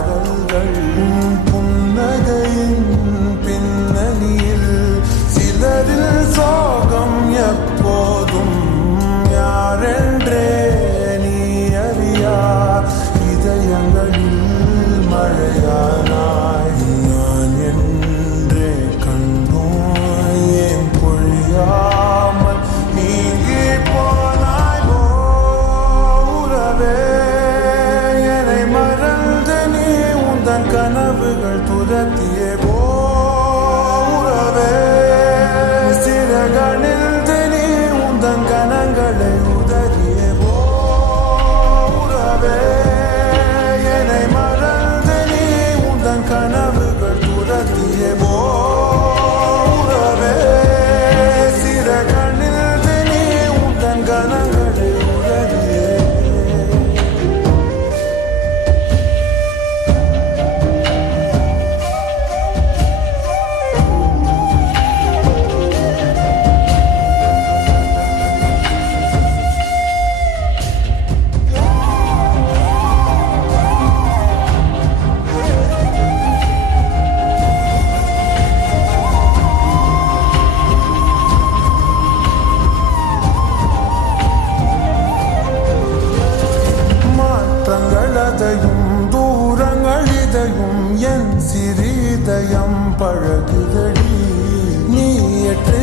பாடல்கள் புன்னகையின் பின்னணியில் சிலரில் சோகம் எப்போதும் யாரென்றே நீ அறியா இதயங்களில் மழையானாய் நான் என்றே கண்டோய் ஏன் பொழியாமல் நீங்கி போனாய் உறவே என்னை மறந்து நீ உந்தன் கனவுகள் துரத்தியே உறவே சிறகணிந்து நீ உந்தன் கனங்களை உதறியே உறவே என்னை மறந்து நீ உந்தன் கனவுகள் துரத்தியே உறவே சிறகணிந்து நீ உந்தன் கனங்களை உதறியே மாற்றங்களதையும் தூரங்களிதையும் என் சிறிதயம் பழகுதடி நீ ஏற்று